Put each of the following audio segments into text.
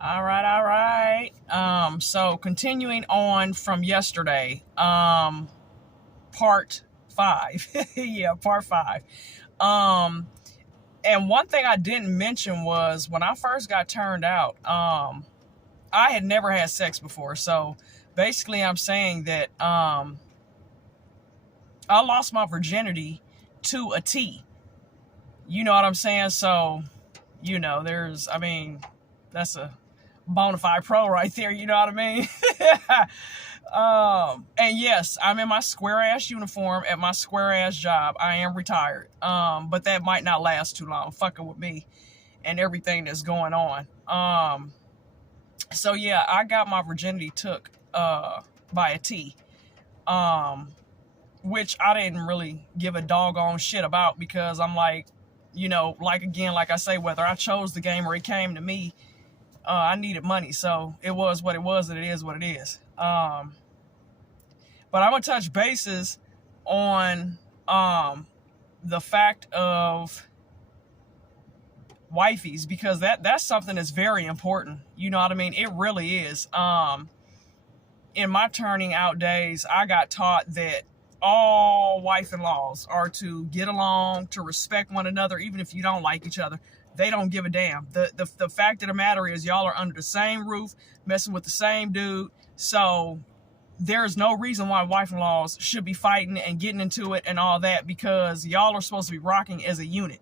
All right, all right. So continuing on from yesterday, part five. Yeah, part five. Um, and one thing I didn't mention was when I first got turned out, I had never had sex before. So basically I'm saying that I lost my virginity to a T. You know what I'm saying? So, that's a bona fide pro right there. You know what I mean? And yes, I'm in my square ass uniform at my square ass job. I am retired. But that might not last too long, fucking with me and everything that's going on. So yeah, I got my virginity took by a T. Which I didn't really give a doggone shit about because I'm like, like I say, whether I chose the game or it came to me, I needed money. So it was what it was, and it is what it is. But I'm going to touch bases on the fact of wifeys because that's something that's very important. You know what I mean? It really is. In my turning out days, I got taught that all wife-in-laws are to get along, to respect one another, even if you don't like each other. They don't give a damn. The fact of the matter is y'all are under the same roof, messing with the same dude. So there's no reason why wife-in-laws should be fighting and getting into it and all that because y'all are supposed to be rocking as a unit.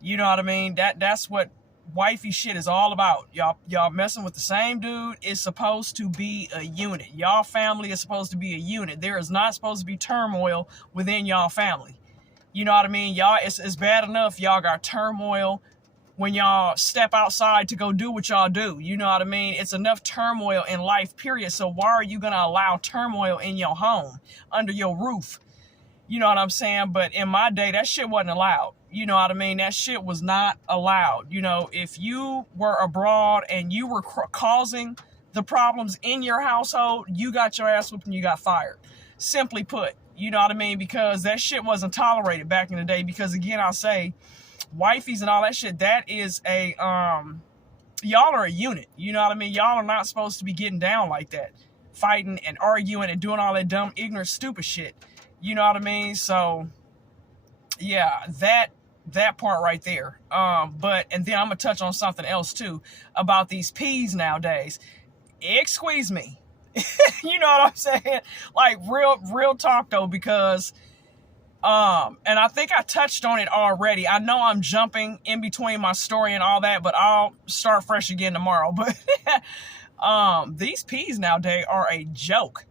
You know what I mean? That's what wifey shit is all about. Y'all messing with the same dude is supposed to be a unit. Y'all family is supposed to be a unit. There is not supposed to be turmoil within y'all family. You know what I mean? Y'all, it's bad enough y'all got turmoil when y'all step outside to go do what y'all do. You know what I mean? It's enough turmoil in life, period. So why are you gonna allow turmoil in your home, under your roof? You know what I'm saying? But in my day, that shit wasn't allowed. You know what I mean? That shit was not allowed. You know, if you were abroad and you were causing the problems in your household, you got your ass whooped and you got fired. Simply put, you know what I mean? Because that shit wasn't tolerated back in the day. Because again, I'll say, wifeys and all that shit, that is y'all are a unit. You know what I mean? Y'all are not supposed to be getting down like that. Fighting and arguing and doing all that dumb, ignorant, stupid shit. You know what I mean? So, yeah, that part right there. And then I'm gonna touch on something else too about these peas nowadays. Excuse me. You know what I'm saying? Like real talk though, because and I think I touched on it already. I know I'm jumping in between my story and all that, but I'll start fresh again tomorrow. But these peas nowadays are a joke.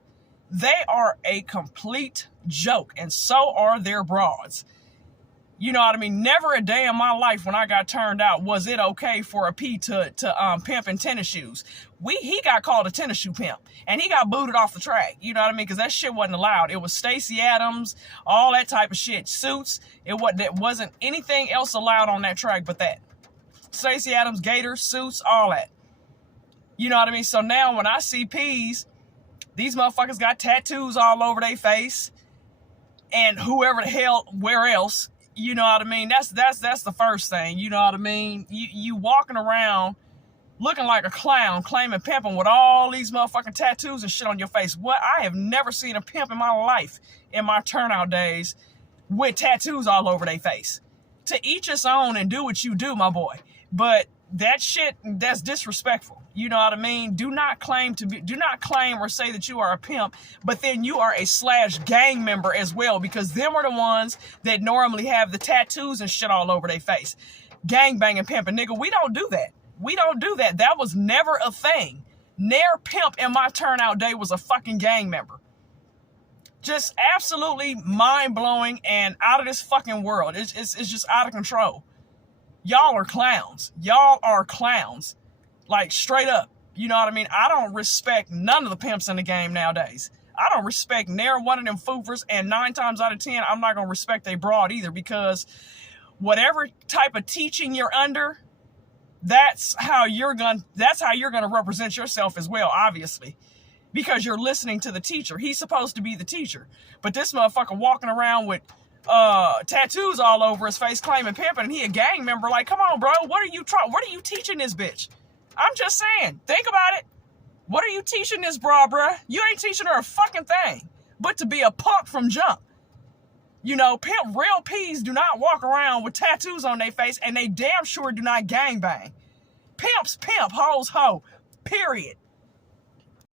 They are a complete joke, and so are their broads. You know what I mean? Never a day in my life when I got turned out was it okay for a P to pimp in tennis shoes. He got called a tennis shoe pimp, and he got booted off the track. You know what I mean? Because that shit wasn't allowed. It was Stacey Adams, all that type of shit, suits. It wasn't anything else allowed on that track but that. Stacey Adams, Gators, suits, all that. You know what I mean? So now when I see P's, these motherfuckers got tattoos all over their face, and whoever the hell, where else, you know what I mean? That's the first thing, you know what I mean? You walking around looking like a clown, claiming pimping with all these motherfucking tattoos and shit on your face. What? I have never seen a pimp in my life, in my turnout days, with tattoos all over their face. To each his own and do what you do, my boy. But that shit, that's disrespectful. You know what I mean? Do not claim or say that you are a pimp, but then you are a / gang member as well, because them are the ones that normally have the tattoos and shit all over their face. Gang banging, pimping. Nigga, we don't do that. We don't do that. That was never a thing. Ne'er pimp in my turnout day was a fucking gang member. Just absolutely mind-blowing and out of this fucking world. It's just out of control. Y'all are clowns. Y'all are clowns. Like, straight up. You know what I mean? I don't respect none of the pimps in the game nowadays. I don't respect ne'er one of them foofers, and 9 times out of 10, I'm not going to respect a broad either, because whatever type of teaching you're under, that's how you're going to represent yourself as well, obviously. Because you're listening to the teacher. He's supposed to be the teacher. But this motherfucker walking around with tattoos all over his face, claiming pimping, and he a gang member. Like, come on, bro. What are you teaching this bitch? I'm just saying, think about it. What are you teaching this bra, bruh? You ain't teaching her a fucking thing but to be a punk from jump. You know, real P's do not walk around with tattoos on their face, and they damn sure do not gangbang. Pimp's pimp, hoes hoe, period.